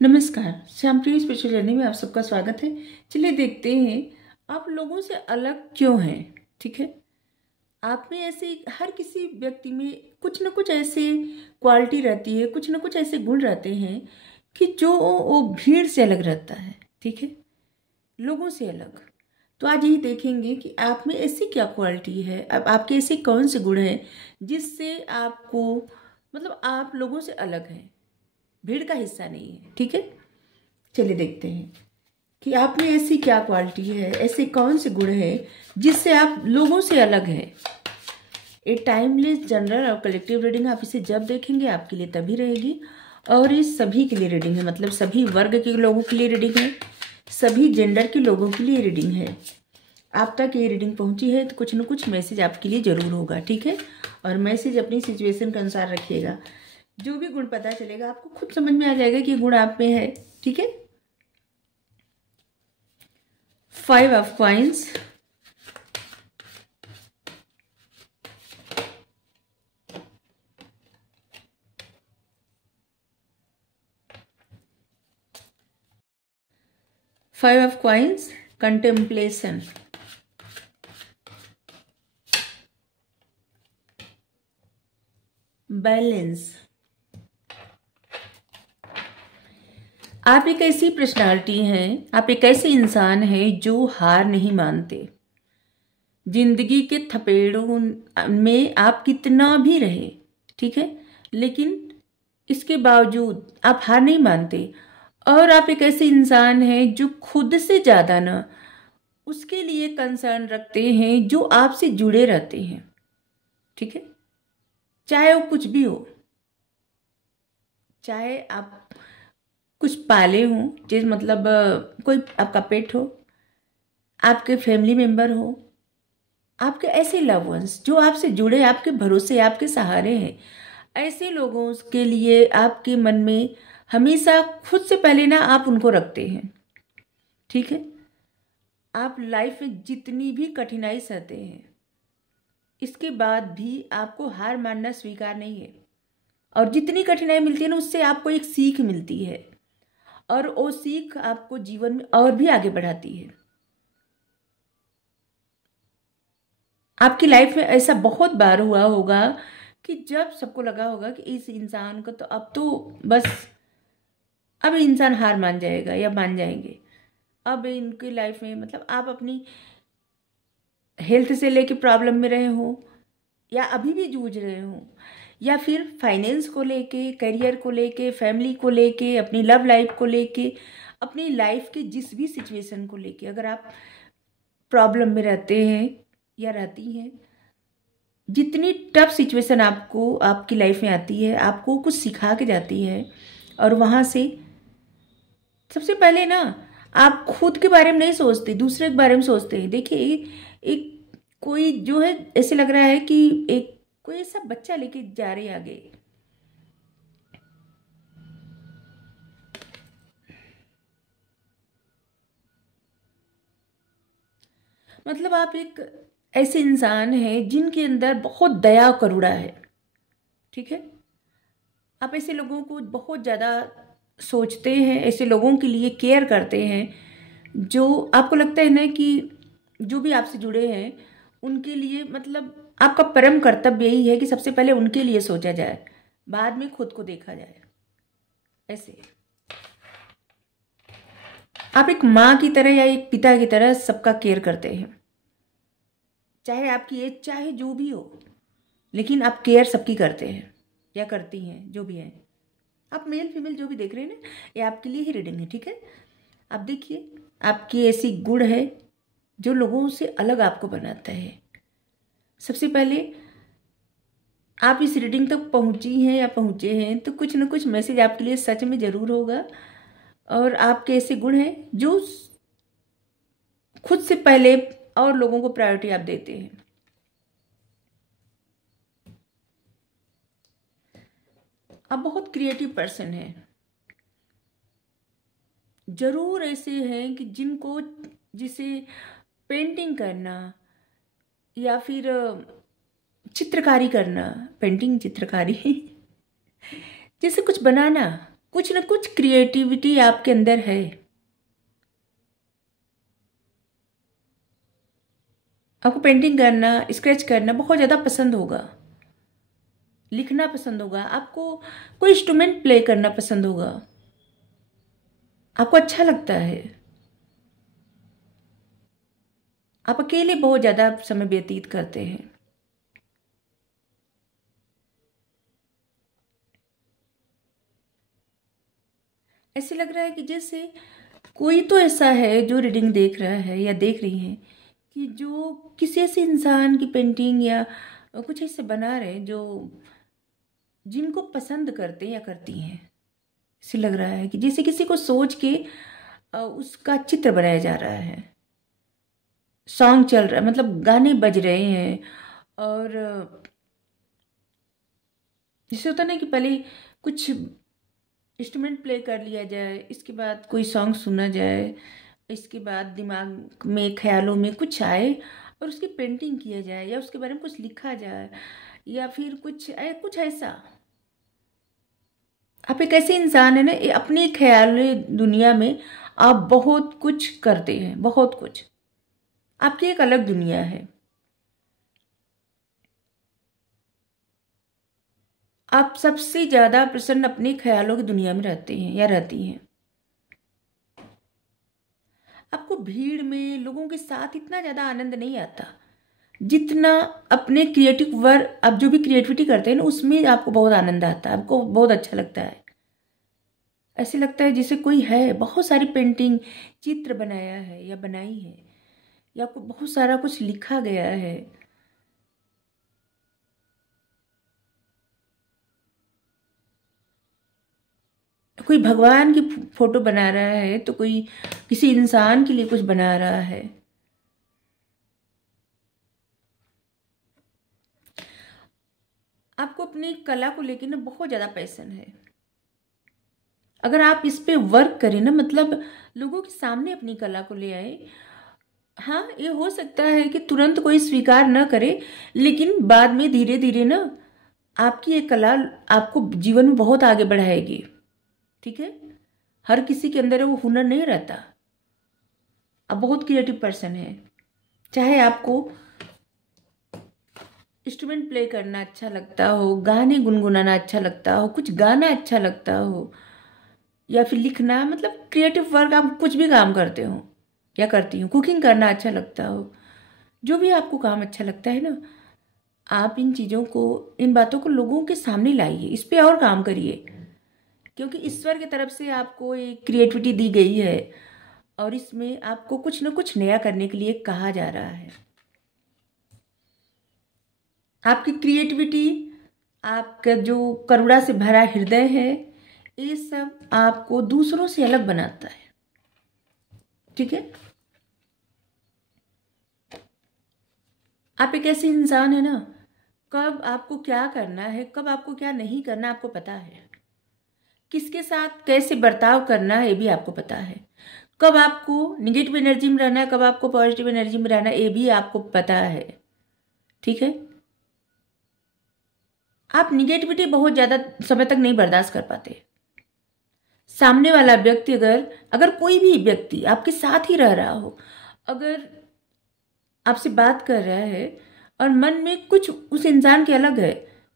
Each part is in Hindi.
नमस्कार। श्यामप्रिय स्पिरिचुअल जर्नी में आप सबका स्वागत है। चलिए देखते हैं आप लोगों से अलग क्यों हैं। ठीक है, आप में ऐसे हर किसी व्यक्ति में कुछ ना कुछ ऐसे क्वालिटी रहती है, कुछ ना कुछ ऐसे गुण रहते हैं कि जो वो भीड़ से अलग रहता है। ठीक है, लोगों से अलग। तो आज यही देखेंगे कि आप में ऐसी क्या क्वालिटी है, अब आपके ऐसे कौन से गुण हैं जिससे आपको मतलब आप लोगों से अलग हैं, भीड़ का हिस्सा नहीं है। ठीक है, चलिए देखते हैं कि आप में ऐसी क्या क्वालिटी है, ऐसे कौन से गुण हैं जिससे आप लोगों से अलग हैं। ए टाइमलेस जनरल और कलेक्टिव रीडिंग, आप इसे जब देखेंगे आपके लिए तभी रहेगी। और ये सभी के लिए रीडिंग है, मतलब सभी वर्ग के लोगों के लिए रीडिंग है, सभी जेंडर के लोगों के लिए रीडिंग है। आप तक ये रीडिंग पहुंची है तो कुछ न कुछ मैसेज आपके लिए ज़रूर होगा। ठीक है, और मैसेज अपनी सिचुएशन के अनुसार रखिएगा। जो भी गुण पता चलेगा आपको खुद समझ में आ जाएगा कि गुण आप में है। ठीक है, 5 of coins, contemplation, बैलेंस। आप एक ऐसी पर्सनालिटी हैं, आप एक ऐसे इंसान हैं जो हार नहीं मानते। जिंदगी के थपेड़ों में आप कितना भी रहे, ठीक है, लेकिन इसके बावजूद आप हार नहीं मानते। और आप एक ऐसे इंसान हैं जो खुद से ज़्यादा ना उसके लिए कंसर्न रखते हैं जो आपसे जुड़े रहते हैं। ठीक है, चाहे वो कुछ भी हो, चाहे आप कुछ पाले हों, जैसे मतलब कोई आपका पेट हो, आपके फैमिली मेम्बर हो, आपके ऐसे लव वंस जो आपसे जुड़े, आपके भरोसे, आपके सहारे हैं, ऐसे लोगों के लिए आपके मन में हमेशा खुद से पहले ना आप उनको रखते हैं। ठीक है, आप लाइफ में जितनी भी कठिनाई सहते हैं, इसके बाद भी आपको हार मानना स्वीकार नहीं है। और जितनी कठिनाई मिलती है ना, उससे आपको एक सीख मिलती है, और वो सीख आपको जीवन में और भी आगे बढ़ाती है। आपकी लाइफ में ऐसा बहुत बार हुआ होगा कि जब सबको लगा होगा कि इस इंसान को तो अब तो बस, अब इंसान हार मान जाएगा या मान जाएंगे। अब इनकी लाइफ में मतलब आप अपनी हेल्थ से लेके प्रॉब्लम में रहे हो, या अभी भी जूझ रहे हो, या फिर फाइनेंस को लेके, करियर को लेके, फैमिली को लेके, अपनी लव लाइफ को लेके, अपनी लाइफ के जिस भी सिचुएशन को लेके अगर आप प्रॉब्लम में रहते हैं या रहती हैं, जितनी टफ सिचुएशन आपको आपकी लाइफ में आती है, आपको कुछ सिखा के जाती है। और वहाँ से सबसे पहले ना आप खुद के बारे में नहीं सोचते, दूसरे के बारे में सोचते हैं। देखिए, एक कोई जो है ऐसे लग रहा है कि एक कोई ऐसा बच्चा लेके जा रहे आगे, मतलब आप एक ऐसे इंसान हैं जिनके अंदर बहुत दया करुणा है। ठीक है, आप ऐसे लोगों को बहुत ज़्यादा सोचते हैं, ऐसे लोगों के लिए केयर करते हैं, जो आपको लगता है ना कि जो भी आपसे जुड़े हैं उनके लिए, मतलब आपका परम कर्तव्य यही है कि सबसे पहले उनके लिए सोचा जाए, बाद में खुद को देखा जाए। ऐसे आप एक माँ की तरह या एक पिता की तरह सबका केयर करते हैं, चाहे आपकी एज चाहे जो भी हो, लेकिन आप केयर सबकी करते हैं या करती हैं, जो भी है। आप मेल फीमेल जो भी देख रहे हैं ना, ये आपके लिए ही रीडिंग है। ठीक है, आप देखिए, आपकी ऐसी गुण है जो लोगों से अलग आपको बनाता है। सबसे पहले आप इस रीडिंग तक पहुंची हैं या पहुंचे हैं तो कुछ ना कुछ मैसेज आपके लिए सच में ज़रूर होगा। और आपके ऐसे गुण हैं जो खुद से पहले और लोगों को प्रायोरिटी आप देते हैं। आप बहुत क्रिएटिव पर्सन हैं, जरूर ऐसे हैं कि जिनको, जिसे पेंटिंग करना या फिर चित्रकारी करना, पेंटिंग चित्रकारी जैसे कुछ बनाना, कुछ न कुछ क्रिएटिविटी आपके अंदर है। आपको पेंटिंग करना, स्केच करना बहुत ज़्यादा पसंद होगा, लिखना पसंद होगा, आपको कोई इंस्ट्रूमेंट प्ले करना पसंद होगा, आपको अच्छा लगता है। आप अकेले बहुत ज़्यादा समय व्यतीत करते हैं। ऐसे लग रहा है कि जैसे कोई तो ऐसा है जो रीडिंग देख रहा है या देख रही है कि जो किसी ऐसे इंसान की पेंटिंग या कुछ ऐसे बना रहे हैं जो जिनको पसंद करते या करती हैं। ऐसे लग रहा है कि जैसे किसी को सोच के उसका चित्र बनाया जा रहा है, सॉन्ग चल रहा है, मतलब गाने बज रहे हैं। और जैसे होता ना कि पहले कुछ इंस्ट्रूमेंट प्ले कर लिया जाए, इसके बाद कोई सॉन्ग सुना जाए, इसके बाद दिमाग में ख्यालों में कुछ आए और उसकी पेंटिंग किया जाए या उसके बारे में कुछ लिखा जाए या फिर कुछ ऐसा। आप एक ऐसे इंसान है ना, अपने ख्याल दुनिया में आप बहुत कुछ करते हैं, बहुत कुछ, आपकी एक अलग दुनिया है। आप सबसे ज़्यादा प्रसन्न अपने ख्यालों की दुनिया में रहते हैं या रहती हैं। आपको भीड़ में लोगों के साथ इतना ज़्यादा आनंद नहीं आता जितना अपने क्रिएटिव वर्क, आप जो भी क्रिएटिविटी करते हैं ना उसमें आपको बहुत आनंद आता है, आपको बहुत अच्छा लगता है। ऐसे लगता है जैसे कोई है, बहुत सारी पेंटिंग, चित्र बनाया है या बनाई है या आपको बहुत सारा कुछ लिखा गया है। कोई भगवान की फोटो बना रहा है तो कोई किसी इंसान के लिए कुछ बना रहा है। आपको अपनी कला को लेकर ना बहुत ज़्यादा पैशन है। अगर आप इस पे वर्क करें ना, मतलब लोगों के सामने अपनी कला को ले आए। हाँ, ये हो सकता है कि तुरंत कोई स्वीकार न करे, लेकिन बाद में धीरे धीरे ना आपकी ये कला आपको जीवन में बहुत आगे बढ़ाएगी। ठीक है, हर किसी के अंदर वो हुनर नहीं रहता। आप बहुत क्रिएटिव पर्सन है, चाहे आपको इंस्ट्रूमेंट प्ले करना अच्छा लगता हो, गाने गुनगुनाना अच्छा लगता हो, कुछ गाना अच्छा लगता हो या फिर लिखना, मतलब क्रिएटिव वर्क, आप कुछ भी काम करते हो या करती हो, कुकिंग करना अच्छा लगता हो, जो भी आपको काम अच्छा लगता है ना, आप इन चीज़ों को, इन बातों को लोगों के सामने लाइए, इस पे और काम करिए। क्योंकि ईश्वर की तरफ से आपको एक क्रिएटिविटी दी गई है और इसमें आपको कुछ न कुछ नया करने के लिए कहा जा रहा है। आपकी क्रिएटिविटी, आपका जो करुणा से भरा हृदय है, ये सब आपको दूसरों से अलग बनाता है। ठीक है, आप एक ऐसे इंसान है ना, कब आपको क्या करना है, कब आपको क्या नहीं करना आपको पता है। किसके साथ कैसे बर्ताव करना है ये भी आपको पता है। कब आपको निगेटिव एनर्जी में रहना है, कब आपको पॉजिटिव एनर्जी में रहना है, ये भी आपको पता है। ठीक है, आप निगेटिविटी बहुत ज़्यादा समय तक नहीं बर्दाश्त कर पाते। सामने वाला व्यक्ति, अगर कोई भी व्यक्ति आपके साथ ही रह रहा हो, अगर आपसे बात कर रहा है और मन में कुछ उस इंसान के अलग है,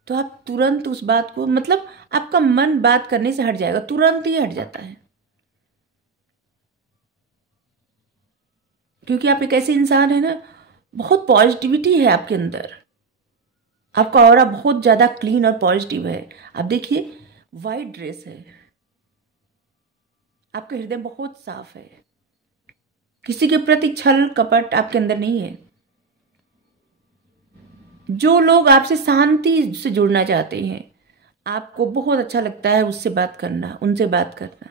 तो आप तुरंत उस बात को, मतलब आपका मन बात करने से हट जाएगा, तुरंत ही हट जाता है। क्योंकि आप एक ऐसे इंसान है ना, बहुत पॉजिटिविटी है आपके अंदर, आपका ऑरा बहुत ज़्यादा क्लीन और पॉजिटिव है। आप देखिए, वाइट ड्रेस है, आपका हृदय बहुत साफ है, किसी के प्रति छल कपट आपके अंदर नहीं है। जो लोग आपसे शांति से जुड़ना चाहते हैं, आपको बहुत अच्छा लगता है उससे बात करना, उनसे बात करना।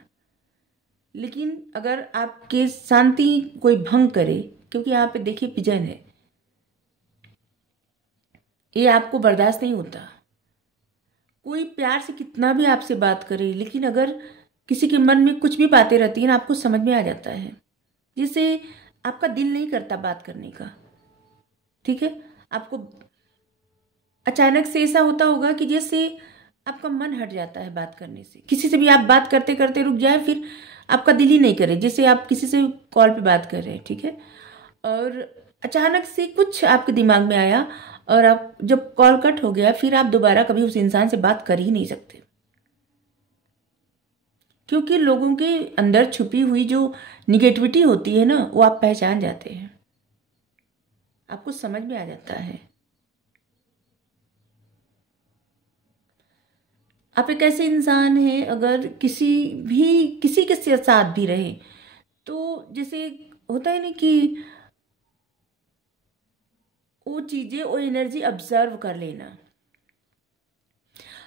लेकिन अगर आपके शांति कोई भंग करे, क्योंकि यहाँ पे देखिए पिजन है, ये आपको बर्दाश्त नहीं होता। कोई प्यार से कितना भी आपसे बात करे, लेकिन अगर किसी के मन में कुछ भी बातें रहती हैं ना, आपको समझ में आ जाता है, जिससे आपका दिल नहीं करता बात करने का। ठीक है, आपको अचानक से ऐसा होता होगा कि जैसे आपका मन हट जाता है बात करने से। किसी से भी आप बात करते करते रुक जाए, फिर आपका दिल ही नहीं करे। जैसे आप किसी से कॉल पे बात कर रहे हैं, ठीक है, और अचानक से कुछ आपके दिमाग में आया और आप जब कॉल कट हो गया, फिर आप दोबारा कभी उस इंसान से बात कर ही नहीं सकते, क्योंकि लोगों के अंदर छुपी हुई जो निगेटिविटी होती है ना, वो आप पहचान जाते हैं, आपको समझ में आ जाता है। आप एक ऐसे इंसान हैं, अगर किसी के साथ भी रहे तो जैसे होता है ना कि वो चीजें, वो एनर्जी ऑब्जर्व कर लेना।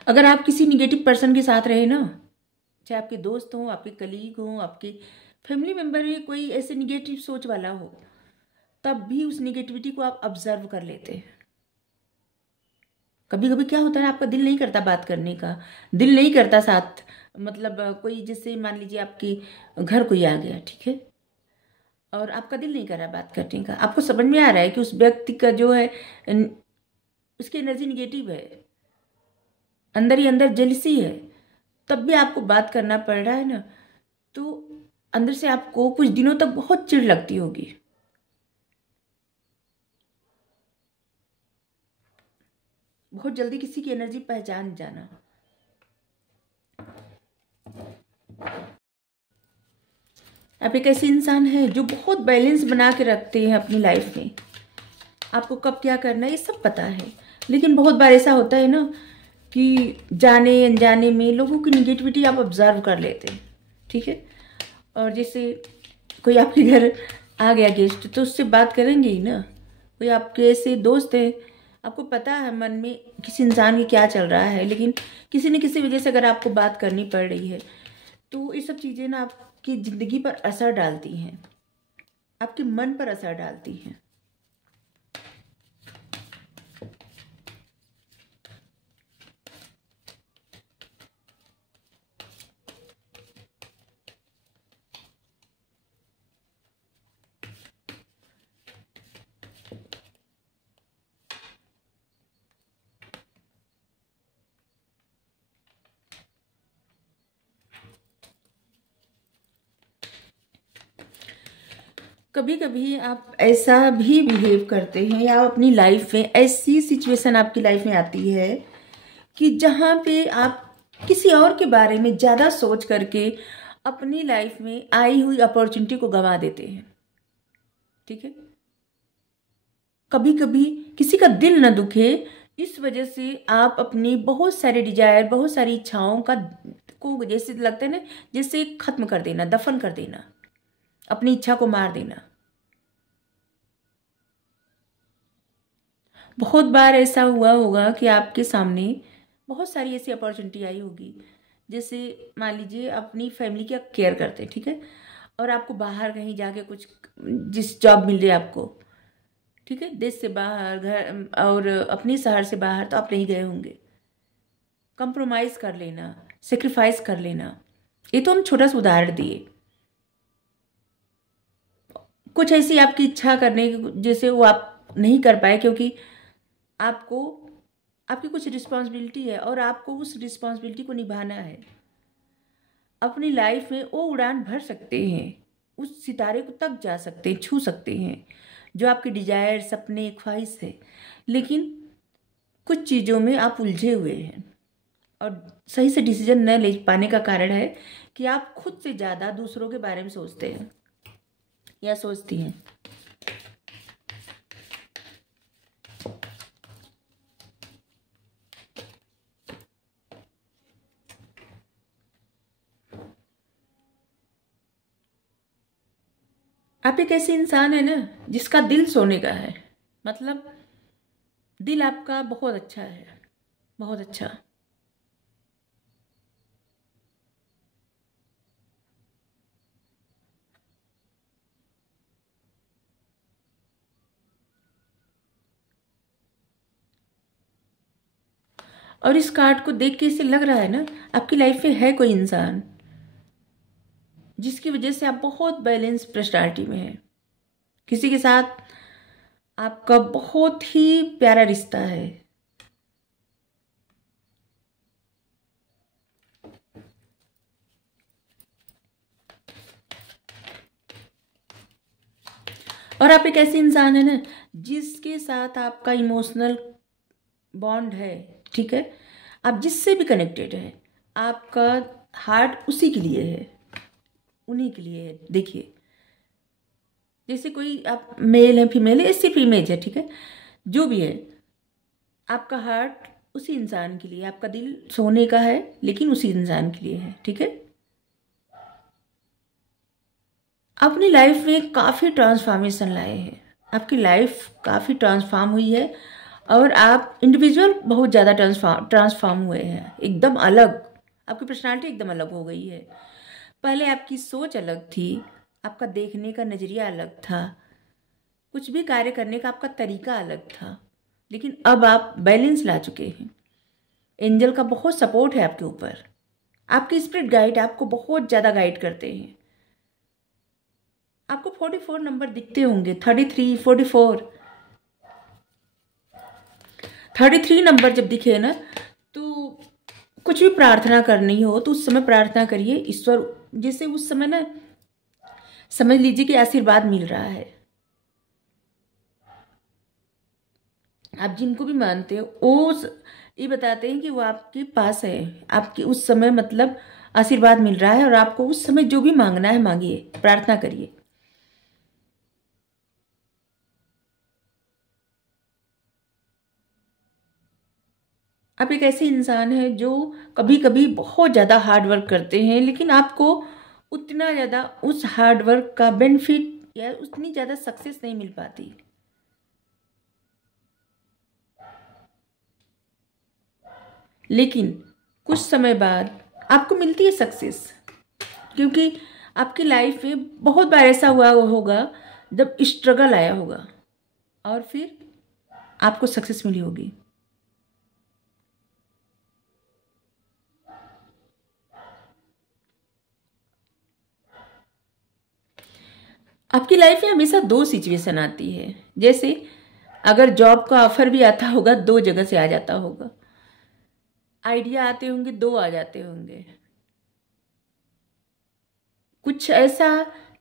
अगर आप किसी निगेटिव पर्सन के साथ रहे ना, चाहे आपके दोस्त हों, आपके कलीग हों, आपके फैमिली मेंबर में कोई ऐसे निगेटिव सोच वाला हो, तब भी उस निगेटिविटी को आप ऑब्जर्व कर लेते हैं। कभी कभी क्या होता है, आपका दिल नहीं करता बात करने का, दिल नहीं करता साथ, मतलब कोई जैसे मान लीजिए आपके घर कोई आ गया, ठीक है, और आपका दिल नहीं कर रहा बात करने का, आपको समझ में आ रहा है कि उस व्यक्ति का जो है उसकी एनर्जी निगेटिव है, अंदर ही अंदर जेलसी है, तब भी आपको बात करना पड़ रहा है ना, तो अंदर से आपको कुछ दिनों तक बहुत चिढ़ लगती होगी। बहुत जल्दी किसी की एनर्जी पहचान जाना। आप एक ऐसे इंसान हैं जो बहुत बैलेंस बना के रखते हैं अपनी लाइफ में। आपको कब क्या करना है ये सब पता है, लेकिन बहुत बार ऐसा होता है ना कि जाने अनजाने में लोगों की निगेटिविटी आप ऑब्जर्व कर लेते हैं, ठीक है, और जैसे कोई आपके घर आ गया गेस्ट, तो उससे बात करेंगे ही ना। कोई आपके ऐसे दोस्त हैं, आपको पता है मन में किसी इंसान की क्या चल रहा है, लेकिन किसी न किसी वजह से अगर आपको बात करनी पड़ रही है, तो ये सब चीज़ें ना आपकी ज़िंदगी पर असर डालती हैं, आपके मन पर असर डालती हैं। कभी कभी आप ऐसा भी बिहेव करते हैं, या अपनी लाइफ में ऐसी सिचुएशन आपकी लाइफ में आती है कि जहाँ पे आप किसी और के बारे में ज़्यादा सोच करके अपनी लाइफ में आई हुई अपॉर्चुनिटी को गंवा देते हैं, ठीक है। कभी कभी किसी का दिल न दुखे, इस वजह से आप अपनी बहुत सारे डिजायर, बहुत सारी इच्छाओं को जैसे लगता है ना, जैसे खत्म कर देना, दफन कर देना, अपनी इच्छा को मार देना। बहुत बार ऐसा हुआ होगा कि आपके सामने बहुत सारी ऐसी अपॉर्चुनिटी आई होगी, जैसे मान लीजिए अपनी फैमिली का केयर करते हैं, ठीक है, और आपको बाहर कहीं जाके कुछ जिस जॉब मिल जाए आपको, ठीक है, देश से बाहर, घर और अपने शहर से बाहर, तो आप नहीं गए होंगे, कंप्रोमाइज़ कर लेना, सेक्रीफाइस कर लेना। ये तो हम छोटा सा उदाहरण दिए। कुछ ऐसी आपकी इच्छा करने की जैसे वो आप नहीं कर पाए, क्योंकि आपको आपकी कुछ रिस्पॉन्सिबिलिटी है और आपको उस रिस्पॉन्सिबिलिटी को निभाना है। अपनी लाइफ में वो उड़ान भर सकते हैं, उस सितारे को तक जा सकते हैं, छू सकते हैं, जो आपके डिजायर, सपने, ख्वाहिश है, लेकिन कुछ चीज़ों में आप उलझे हुए हैं और सही से डिसीजन न ले पाने का कारण है कि आप खुद से ज़्यादा दूसरों के बारे में सोचते हैं या सोचती हैं। आप एक ऐसे इंसान है ना जिसका दिल सोने का है, मतलब दिल आपका बहुत अच्छा है, बहुत अच्छा। और इस कार्ड को देख के इसे लग रहा है ना, आपकी लाइफ में है कोई इंसान जिसकी वजह से आप बहुत बैलेंस पर्सनालिटी में है। किसी के साथ आपका बहुत ही प्यारा रिश्ता है, और आप एक ऐसे इंसान है ना जिसके साथ आपका इमोशनल बॉन्ड है, ठीक है, आप जिससे भी कनेक्टेड है, आपका हार्ट उसी के लिए है, उन्हीं के लिए है। देखिए जैसे कोई आप मेल है फीमेल है, सिर्फ इमेज है, ठीक है, जो भी है, आपका हार्ट उसी इंसान के लिए, आपका दिल सोने का है लेकिन उसी इंसान के लिए है, ठीक है। अपनी लाइफ में काफ़ी ट्रांसफॉर्मेशन लाए हैं, आपकी लाइफ काफ़ी ट्रांसफॉर्म हुई है और आप इंडिविजुअल बहुत ज़्यादा ट्रांसफॉर्म हुए हैं, एकदम अलग, आपकी पर्सनालिटी एकदम अलग हो गई है। पहले आपकी सोच अलग थी, आपका देखने का नज़रिया अलग था, कुछ भी कार्य करने का आपका तरीका अलग था, लेकिन अब आप बैलेंस ला चुके हैं। एंजल का बहुत सपोर्ट है आपके ऊपर, आपके स्पिरिट गाइड आपको बहुत ज़्यादा गाइड करते हैं। आपको 44 नंबर दिखते होंगे, 33, 44, 33 नंबर जब दिखे ना, तो कुछ भी प्रार्थना करनी हो तो उस समय प्रार्थना करिए ईश्वर, जैसे उस समय ना समझ लीजिए कि आशीर्वाद मिल रहा है। आप जिनको भी मानते हो वो ये बताते हैं कि वो आपके पास है, आपके उस समय मतलब आशीर्वाद मिल रहा है और आपको उस समय जो भी मांगना है मांगिए, प्रार्थना करिए। आप एक ऐसे इंसान हैं जो कभी कभी बहुत ज़्यादा हार्ड वर्क करते हैं, लेकिन आपको उतना ज़्यादा उस हार्ड वर्क का बेनिफिट या उतनी ज़्यादा सक्सेस नहीं मिल पाती, लेकिन कुछ समय बाद आपको मिलती है सक्सेस, क्योंकि आपकी लाइफ में बहुत बार ऐसा हुआ होगा जब स्ट्रगल आया होगा और फिर आपको सक्सेस मिली होगी। आपकी लाइफ में हमेशा दो सिचुएशन आती है, जैसे अगर जॉब का ऑफर भी आता होगा दो जगह से आ जाता होगा, आइडिया आते होंगे दो आ जाते होंगे, कुछ ऐसा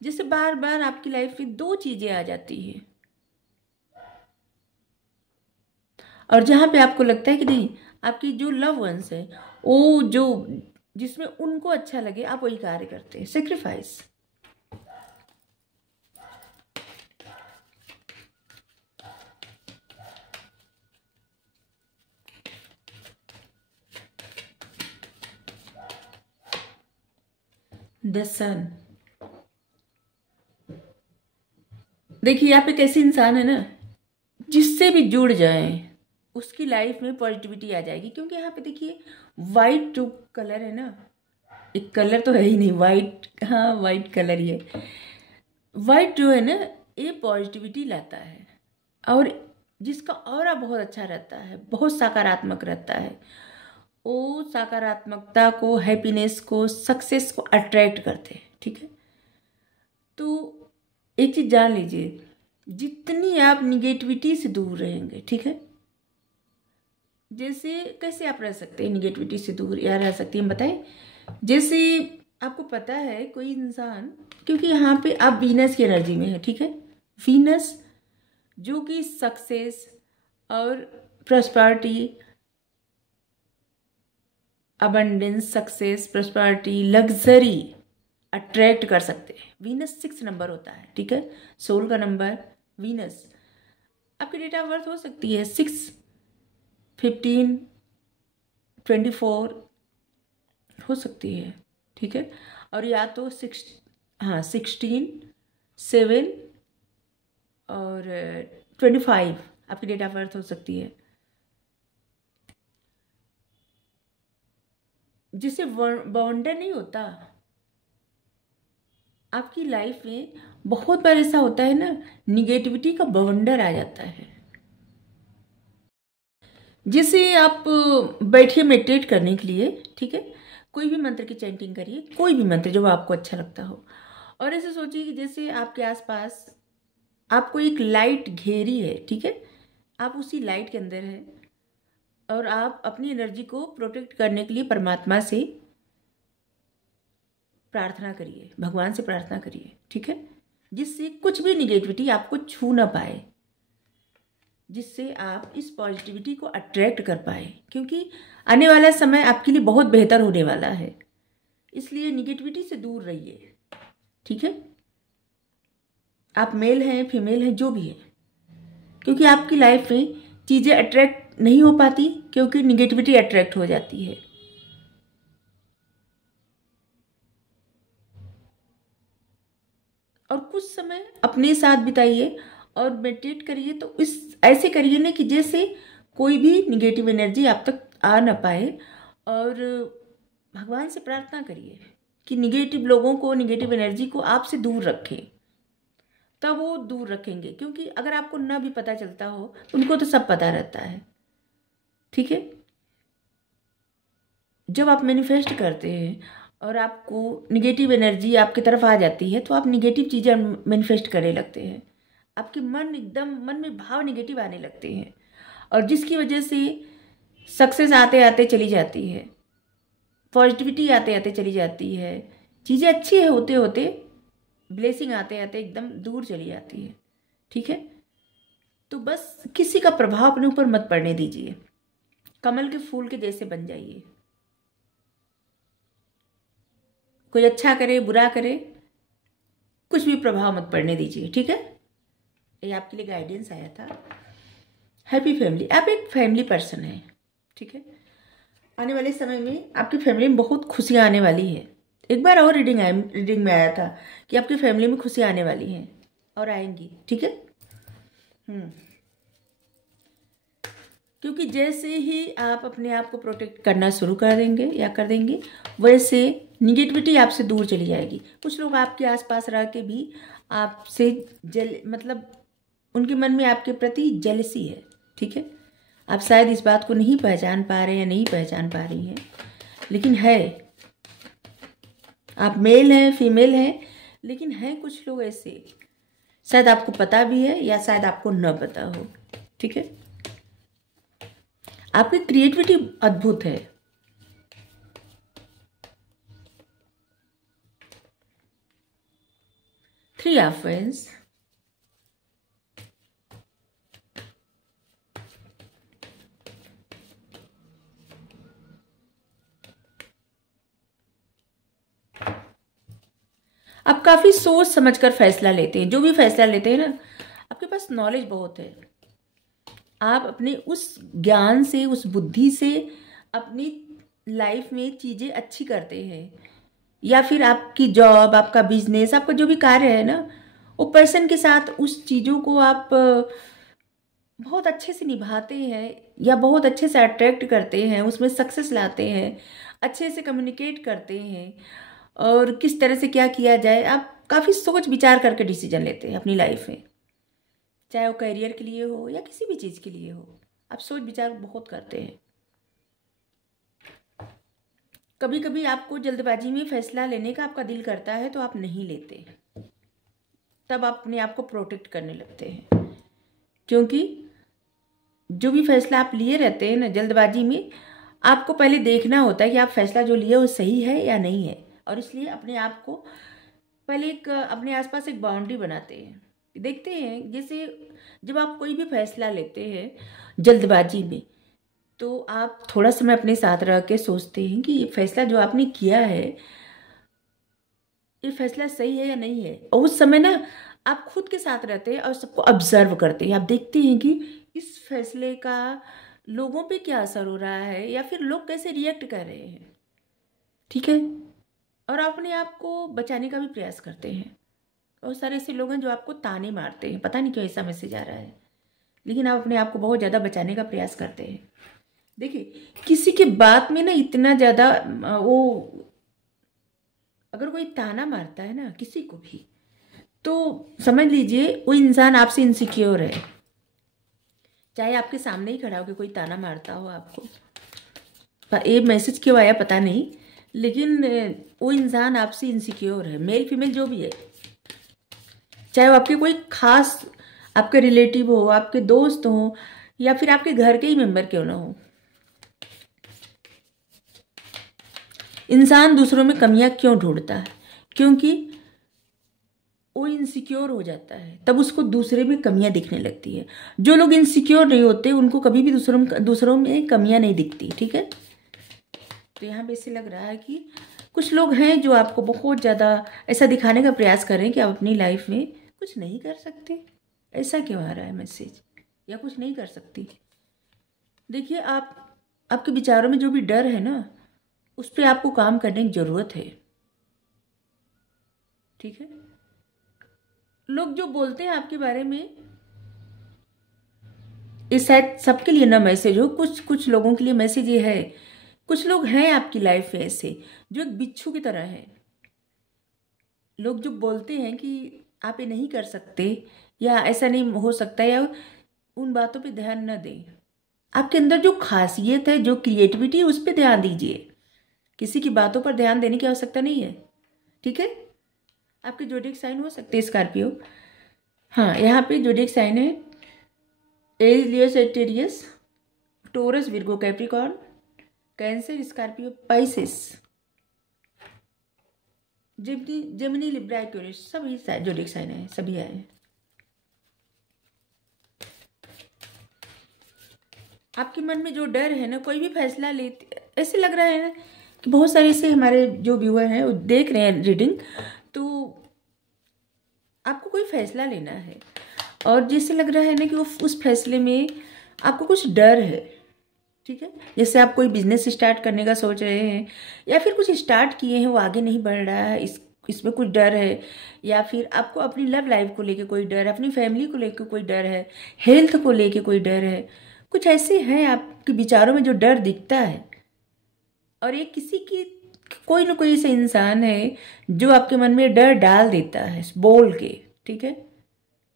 जैसे बार बार आपकी लाइफ में दो चीजें आ जाती है। और जहाँ पे आपको लगता है कि नहीं, आपकी जो लव वंस है वो जो जिसमें उनको अच्छा लगे आप वही कार्य करते हैं, सेक्रीफाइस। द सन, देखिए आप एक ऐसे इंसान है ना जिससे भी जुड़ जाए उसकी लाइफ में पॉजिटिविटी आ जाएगी, क्योंकि यहाँ पे देखिए वाइट जो कलर है ना, एक कलर तो है ही नहीं, वाइट, हाँ वाइट कलर ही है। वाइट जो है ना ये पॉजिटिविटी लाता है और जिसका ऑरा बहुत अच्छा रहता है, बहुत सकारात्मक रहता है, वो सकारात्मकता को, हैप्पीनेस को, सक्सेस को अट्रैक्ट करते हैं, ठीक है। तो एक चीज जान लीजिए, जितनी आप निगेटिविटी से दूर रहेंगे, ठीक है, जैसे कैसे आप रह सकते हैं निगेटिविटी से दूर या रह सकती हैं बताएं। जैसे आपको पता है कोई इंसान, क्योंकि यहाँ पे आप वीनस की एनर्जी में है, ठीक है, वीनस जो कि सक्सेस और prosperity, abundance, success, prosperity, luxury attract कर सकते हैं। वीनस 6 नंबर होता है, ठीक है, सोल का नंबर वीनस। आपकी डेट ऑफ बर्थ हो सकती है 6, 15, 24 हो सकती है, ठीक है, और या तो 16, 7 और 25 आपकी डेट ऑफ बर्थ हो सकती है। जिससे बवंडर नहीं होता आपकी लाइफ में, बहुत बार ऐसा होता है ना, निगेटिविटी का बवंडर आ जाता है। जैसे आप बैठिए मेडिटेट करने के लिए, ठीक है, कोई भी मंत्र की चैंटिंग करिए, कोई भी मंत्र जो आपको अच्छा लगता हो, और ऐसे सोचिए कि जैसे आपके आसपास आपको एक लाइट घेरी है, ठीक है, आप उसी लाइट के अंदर हैं और आप अपनी एनर्जी को प्रोटेक्ट करने के लिए परमात्मा से प्रार्थना करिए, भगवान से प्रार्थना करिए, ठीक है। जिससे कुछ भी निगेटिविटी आपको छू ना पाए, जिससे आप इस पॉजिटिविटी को अट्रैक्ट कर पाए, क्योंकि आने वाला समय आपके लिए बहुत बेहतर होने वाला है। इसलिए निगेटिविटी से दूर रहिए, ठीक है। आप मेल हैं फीमेल हैं जो भी है, क्योंकि आपकी लाइफ में चीज़ें अट्रैक्ट नहीं हो पाती, क्योंकि निगेटिविटी अट्रैक्ट हो जाती है। और कुछ समय अपने साथ बिताइए और मेडिटेट करिए, तो इस ऐसे करिए ना कि जैसे कोई भी निगेटिव एनर्जी आप तक आ ना पाए। और भगवान से प्रार्थना करिए कि निगेटिव लोगों को, निगेटिव एनर्जी को आपसे दूर रखें, तब वो दूर रखेंगे। क्योंकि अगर आपको ना भी पता चलता हो, उनको तो सब पता रहता है, ठीक है। जब आप मैनिफेस्ट करते हैं और आपको निगेटिव एनर्जी आपकी तरफ आ जाती है, तो आप निगेटिव चीज़ें मैनिफेस्ट करने लगते हैं। आपके मन में भाव निगेटिव आने लगते हैं, और जिसकी वजह से सक्सेस आते आते चली जाती है, पॉजिटिविटी आते आते चली जाती है, चीज़ें अच्छी है होते होते ब्लेसिंग आते आते एकदम दूर चली जाती है, ठीक है। तो बस किसी का प्रभाव अपने ऊपर मत पड़ने दीजिए, कमल के फूल के जैसे बन जाइए। कोई अच्छा करे बुरा करे, कुछ भी प्रभाव मत पड़ने दीजिए, ठीक है। ये आपके लिए गाइडेंस आया था। हैप्पी फैमिली, आप एक फैमिली पर्सन हैं, ठीक है। आने वाले समय में आपकी फैमिली में बहुत खुशियाँ आने वाली है। एक बार और रीडिंग में आया था कि आपकी फैमिली में खुशियाँ आने वाली हैं और आएंगी, ठीक है। क्योंकि जैसे ही आप अपने आप को प्रोटेक्ट करना शुरू कर देंगे या कर देंगे, वैसे निगेटिविटी आपसे दूर चली जाएगी। कुछ लोग आपके आसपास रह के भी आपसे मतलब उनके मन में आपके प्रति जेलसी है, ठीक है। आप शायद इस बात को नहीं पहचान पा रहे हैं या नहीं पहचान पा रही हैं, लेकिन है। आप मेल हैं फीमेल हैं, लेकिन हैं कुछ लोग ऐसे, शायद आपको पता भी है या शायद आपको न पता हो, ठीक है। आपकी क्रिएटिविटी अद्भुत है। थ्री ऑफ वेंस, आप काफी सोच समझकर फैसला लेते हैं। जो भी फैसला लेते हैं ना, आपके पास नॉलेज बहुत है। आप अपने उस ज्ञान से, उस बुद्धि से अपनी लाइफ में चीज़ें अच्छी करते हैं, या फिर आपकी जॉब, आपका बिजनेस, आपका जो भी कार्य है ना, वो पर्सन के साथ उस चीज़ों को आप बहुत अच्छे से निभाते हैं या बहुत अच्छे से अट्रैक्ट करते हैं, उसमें सक्सेस लाते हैं, अच्छे से कम्युनिकेट करते हैं, और किस तरह से क्या किया जाए, आप काफ़ी सोच विचार करके डिसीजन लेते हैं अपनी लाइफ में। चाहे वो करियर के लिए हो या किसी भी चीज़ के लिए हो, आप सोच विचार बहुत करते हैं। कभी कभी आपको जल्दबाजी में फैसला लेने का आपका दिल करता है, तो आप नहीं लेते, तब आप अपने आप को प्रोटेक्ट करने लगते हैं। क्योंकि जो भी फैसला आप लिए रहते हैं ना जल्दबाजी में, आपको पहले देखना होता है कि आप फैसला जो लिए वो सही है या नहीं है, और इसलिए अपने आप को पहले एक अपने आसपास एक बाउंड्री बनाते हैं। देखते हैं जैसे जब आप कोई भी फैसला लेते हैं जल्दबाजी में, तो आप थोड़ा समय अपने साथ रह के सोचते हैं कि ये फैसला जो आपने किया है, ये फैसला सही है या नहीं है। और उस समय ना आप खुद के साथ रहते हैं और सबको ऑब्जर्व करते हैं। आप देखते हैं कि इस फैसले का लोगों पे क्या असर हो रहा है, या फिर लोग कैसे रिएक्ट कर रहे हैं, ठीक है। और आप अपने आप को बचाने का भी प्रयास करते हैं। बहुत सारे ऐसे लोग हैं जो आपको ताने मारते हैं, पता नहीं क्यों ऐसा मैसेज आ रहा है, लेकिन आप अपने आप को बहुत ज़्यादा बचाने का प्रयास करते हैं। देखिए, किसी की बात में ना इतना ज़्यादा वो, अगर कोई ताना मारता है ना किसी को भी, तो समझ लीजिए वो इंसान आपसे इनसिक्योर है। चाहे आपके सामने ही खड़ा हो कि कोई ताना मारता हो आपको, ये मैसेज क्यों आया पता नहीं, लेकिन वो इंसान आपसे इनसिक्योर है, मेल फीमेल जो भी है। चाहे वो आपके कोई खास आपके रिलेटिव हो, आपके दोस्त हो, या फिर आपके घर के ही मेंबर क्यों ना हो। इंसान दूसरों में कमियां क्यों ढूंढता है? क्योंकि वो इनसिक्योर हो जाता है, तब उसको दूसरे में कमियां दिखने लगती है। जो लोग इनसिक्योर नहीं होते उनको कभी भी दूसरों में कमियां नहीं दिखती, ठीक है। तो यहाँ पे ऐसे लग रहा है कि कुछ लोग हैं जो आपको बहुत ज़्यादा ऐसा दिखाने का प्रयास कर रहे हैं कि आप अपनी लाइफ में कुछ नहीं कर सकते। ऐसा क्यों आ रहा है मैसेज, या कुछ नहीं कर सकती। देखिए, आपके विचारों में जो भी डर है ना, उस पर आपको काम करने की ज़रूरत है, ठीक है। लोग जो बोलते हैं आपके बारे में, ये शायद सबके लिए ना मैसेज हो, कुछ लोगों के लिए मैसेज ये है। कुछ लोग हैं आपकी लाइफ में ऐसे जो एक बिच्छू की तरह है। लोग जो बोलते हैं कि आप ये नहीं कर सकते या ऐसा नहीं हो सकता, या उन बातों पे ध्यान न दें। आपके अंदर जो खासियत है, जो क्रिएटिविटी है, उस पर ध्यान दीजिए। किसी की बातों पर ध्यान देने की आवश्यकता नहीं है, ठीक है। आपके जोडिक साइन हो सकते हैं स्कॉर्पियो। हाँ, यहाँ पे जोडिक साइन है Aries, Leo, Sagittarius, Taurus, Virgo, Capricorn, Cancer, Scorpio, Pisces, Gemini, Libra, Aquarius, सभी जोडिक साइन है, सभी आए हैं। आपके मन में जो डर है ना, कोई भी फैसला लेते, ऐसे लग रहा है ना कि बहुत सारे से हमारे जो व्यूअर हैं वो देख रहे हैं रीडिंग, तो आपको कोई फैसला लेना है और जैसे लग रहा है ना कि वो उस फैसले में आपको कुछ डर है, ठीक है। जैसे आप कोई बिजनेस स्टार्ट करने का सोच रहे हैं, या फिर कुछ स्टार्ट किए हैं वो आगे नहीं बढ़ रहा है, इसमें कुछ डर है, या फिर आपको अपनी लव लाइफ को लेके कोई डर है, अपनी फैमिली को लेके कोई डर है, हेल्थ को लेके कोई डर है। कुछ ऐसे हैं आपके विचारों में जो डर दिखता है, और ये किसी की कोई ना कोई ऐसा इंसान है जो आपके मन में डर डाल देता है बोल के, ठीक है।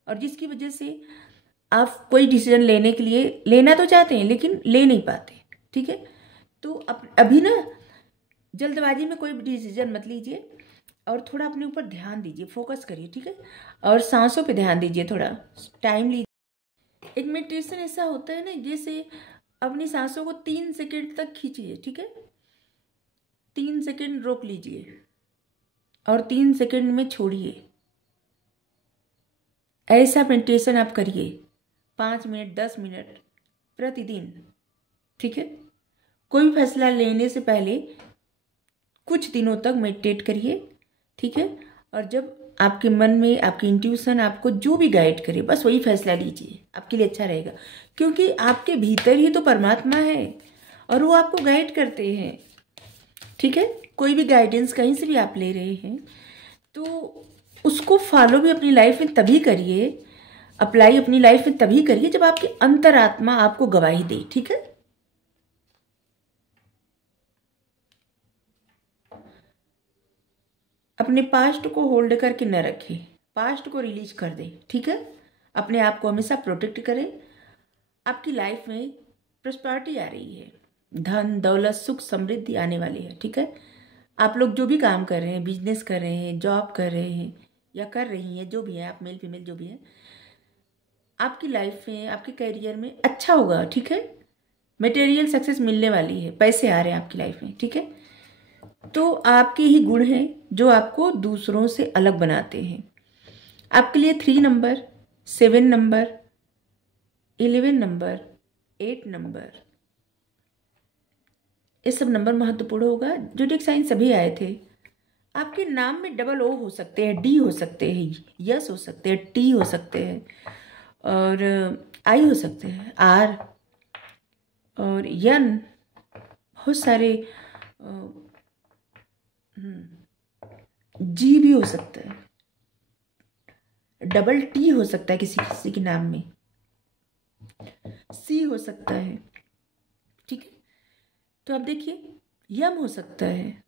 और जिसकी वजह से आप कोई डिसीजन लेने के लिए लेना तो चाहते हैं लेकिन ले नहीं पाते, ठीक है। तो अभी ना जल्दबाजी में कोई भी डिसीजन मत लीजिए और थोड़ा अपने ऊपर ध्यान दीजिए, फोकस करिए, ठीक है। और सांसों पे ध्यान दीजिए, थोड़ा टाइम लीजिए। एक मेडिटेशन ऐसा होता है ना, जैसे अपनी सांसों को 3 सेकंड तक खींचिए, ठीक है। 3 सेकंड रोक लीजिए और 3 सेकंड में छोड़िए। ऐसा मेडिटेशन आप करिए 5 मिनट 10 मिनट प्रतिदिन, ठीक है। कोई भी फैसला लेने से पहले कुछ दिनों तक मेडिटेट करिए, ठीक है। और जब आपके मन में आपकी इंट्यूशन आपको जो भी गाइड करे, बस वही फैसला लीजिए, आपके लिए अच्छा रहेगा। क्योंकि आपके भीतर ही तो परमात्मा है और वो आपको गाइड करते हैं, ठीक है। कोई भी गाइडेंस कहीं से भी आप ले रहे हैं तो उसको फॉलो भी अपनी लाइफ में तभी करिए, अप्लाई अपनी लाइफ में तभी करिए जब आपकी अंतरात्मा आपको गवाही दे, ठीक है। अपने पास्ट को होल्ड करके न रखें, पास्ट को रिलीज कर दें, ठीक है। अपने आप को हमेशा प्रोटेक्ट करें। आपकी लाइफ में प्रॉस्पेरिटी आ रही है, धन दौलत सुख समृद्धि आने वाली है, ठीक है। आप लोग जो भी काम कर रहे हैं, बिजनेस कर रहे हैं, जॉब कर रहे हैं या कर रही हैं, जो भी है, आप मेल फीमेल जो भी है, आपकी लाइफ में आपके करियर में अच्छा होगा, ठीक है। मटेरियल सक्सेस मिलने वाली है, पैसे आ रहे हैं आपकी लाइफ में, ठीक है। तो आपके ही गुण हैं जो आपको दूसरों से अलग बनाते हैं। आपके लिए 3 नंबर, 7 नंबर, 11 नंबर, 8 नंबर, ये सब नंबर महत्वपूर्ण होगा। जोडिक साइन सभी आए थे। आपके नाम में डबल ओ हो सकते हैं, डी हो सकते हैं, यस हो सकते हैं, टी हो सकते हैं और आई हो सकते हैं, आर और यन, बहुत सारे जी भी हो सकता है, डबल टी हो सकता है किसी किसी के नाम में, सी हो सकता है, ठीक है। तो आप देखिए, यम हो सकता है।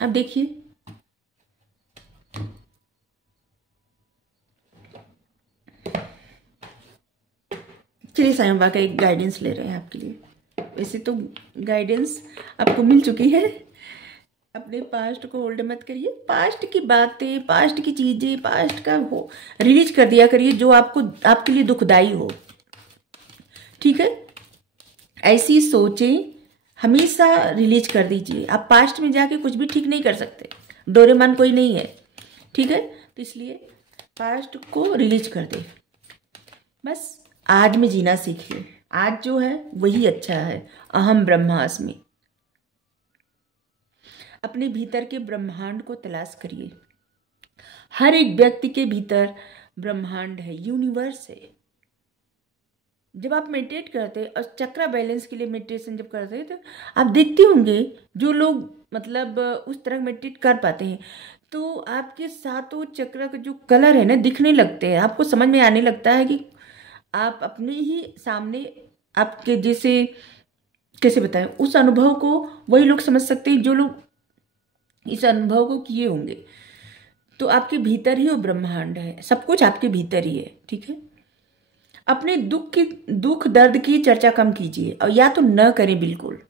अब देखिए, चलिए साईं बाबा का एक गाइडेंस ले रहे हैं आपके लिए। वैसे तो गाइडेंस आपको मिल चुकी है। अपने पास्ट को होल्ड मत करिए, पास्ट की बातें, पास्ट की चीजें, पास्ट का हो रिलीज कर दिया करिए जो आपको आपके लिए दुखदाई हो, ठीक है। ऐसी सोचें हमेशा रिलीज कर दीजिए। आप पास्ट में जाके कुछ भी ठीक नहीं कर सकते, डोरेमोन कोई नहीं है। ठीक है। तो इसलिए पास्ट को रिलीज कर दे, बस आज में जीना सीखिए। आज जो है वही अच्छा है। अहम ब्रह्मास्मि। अपने भीतर के ब्रह्मांड को तलाश करिए। हर एक व्यक्ति के भीतर ब्रह्मांड है, यूनिवर्स है। जब आप मेडिटेट करते हैं और चक्रा बैलेंस के लिए मेडिटेशन जब करते हैं, तो आप देखते होंगे जो लोग मतलब उस तरह मेडिटेट कर पाते हैं, तो आपके सातों चक्र का जो कलर है ना दिखने लगते हैं। आपको समझ में आने लगता है कि आप अपने ही सामने आपके जैसे, कैसे बताएं, उस अनुभव को वही लोग समझ सकते हैं जो लोग इस अनुभव को किए होंगे। तो आपके भीतर ही वो ब्रह्मांड है, सब कुछ आपके भीतर ही है, ठीक है। अपने दुख दर्द की चर्चा कम कीजिए, और या तो न करें बिल्कुल।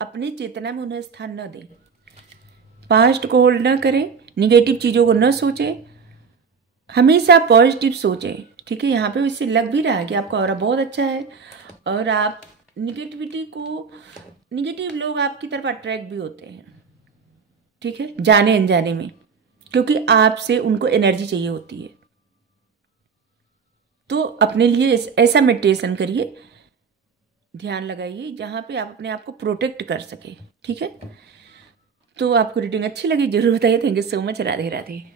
अपनी चेतना में उन्हें स्थान न दें। पास्ट को होल्ड न करें, निगेटिव चीज़ों को न सोचें, हमेशा पॉजिटिव सोचें, ठीक है। यहाँ पे इससे लग भी रहा है कि आपका ऑरा बहुत अच्छा है, और आप निगेटिव लोग आपकी तरफ अट्रैक्ट भी होते हैं, ठीक है, जाने अनजाने में, क्योंकि आपसे उनको एनर्जी चाहिए होती है। तो अपने लिए ऐसा मेडिटेशन करिए, ध्यान लगाइए जहाँ पे आप अपने आप को प्रोटेक्ट कर सके, ठीक है। तो आपको रीडिंग अच्छी लगी जरूर बताइए। Thank you so much. Radhe Radhe.